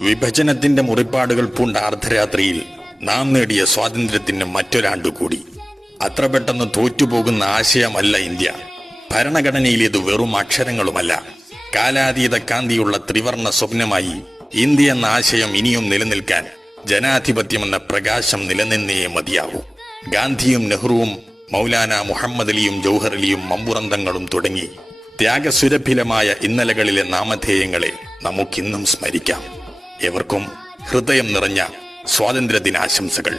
വിഭജനത്തിന്റെ മുറിപ്പാടുകൾ പൂണ്ട അർദ്ധരാത്രിയിൽ നാം നേടിയ സ്വാതന്ത്ര്യത്തിന് മറ്റൊരാണ്ടു കൂടി. അത്ര പെട്ടെന്ന് തോറ്റുപോകുന്ന ആശയമല്ല ഇന്ത്യ. ഭരണഘടനയിൽ ഇത് വെറും അക്ഷരങ്ങളുമല്ല. കാലാതീത കാന്തിയുള്ള ത്രിവർണ സ്വപ്നമായി ഇന്ത്യ എന്ന ആശയം ഇനിയും നിലനിൽക്കാൻ ജനാധിപത്യം എന്ന പ്രകാശം നിലനിന്നേ മതിയാവൂ. ഗാന്ധിയും നെഹ്റുവും മൗലാന മുഹമ്മദ് അലിയും ജൗഹറലിയും മമ്പുറന്തങ്ങളും തുടങ്ങി ത്യാഗസുരഭിലമായ ഇന്നലകളിലെ നാമധേയങ്ങളെ നമുക്കിന്നും സ്മരിക്കാം. എവർക്കും ഹൃദയം നിറഞ്ഞ സ്വാതന്ത്ര്യദിനാശംസകൾ.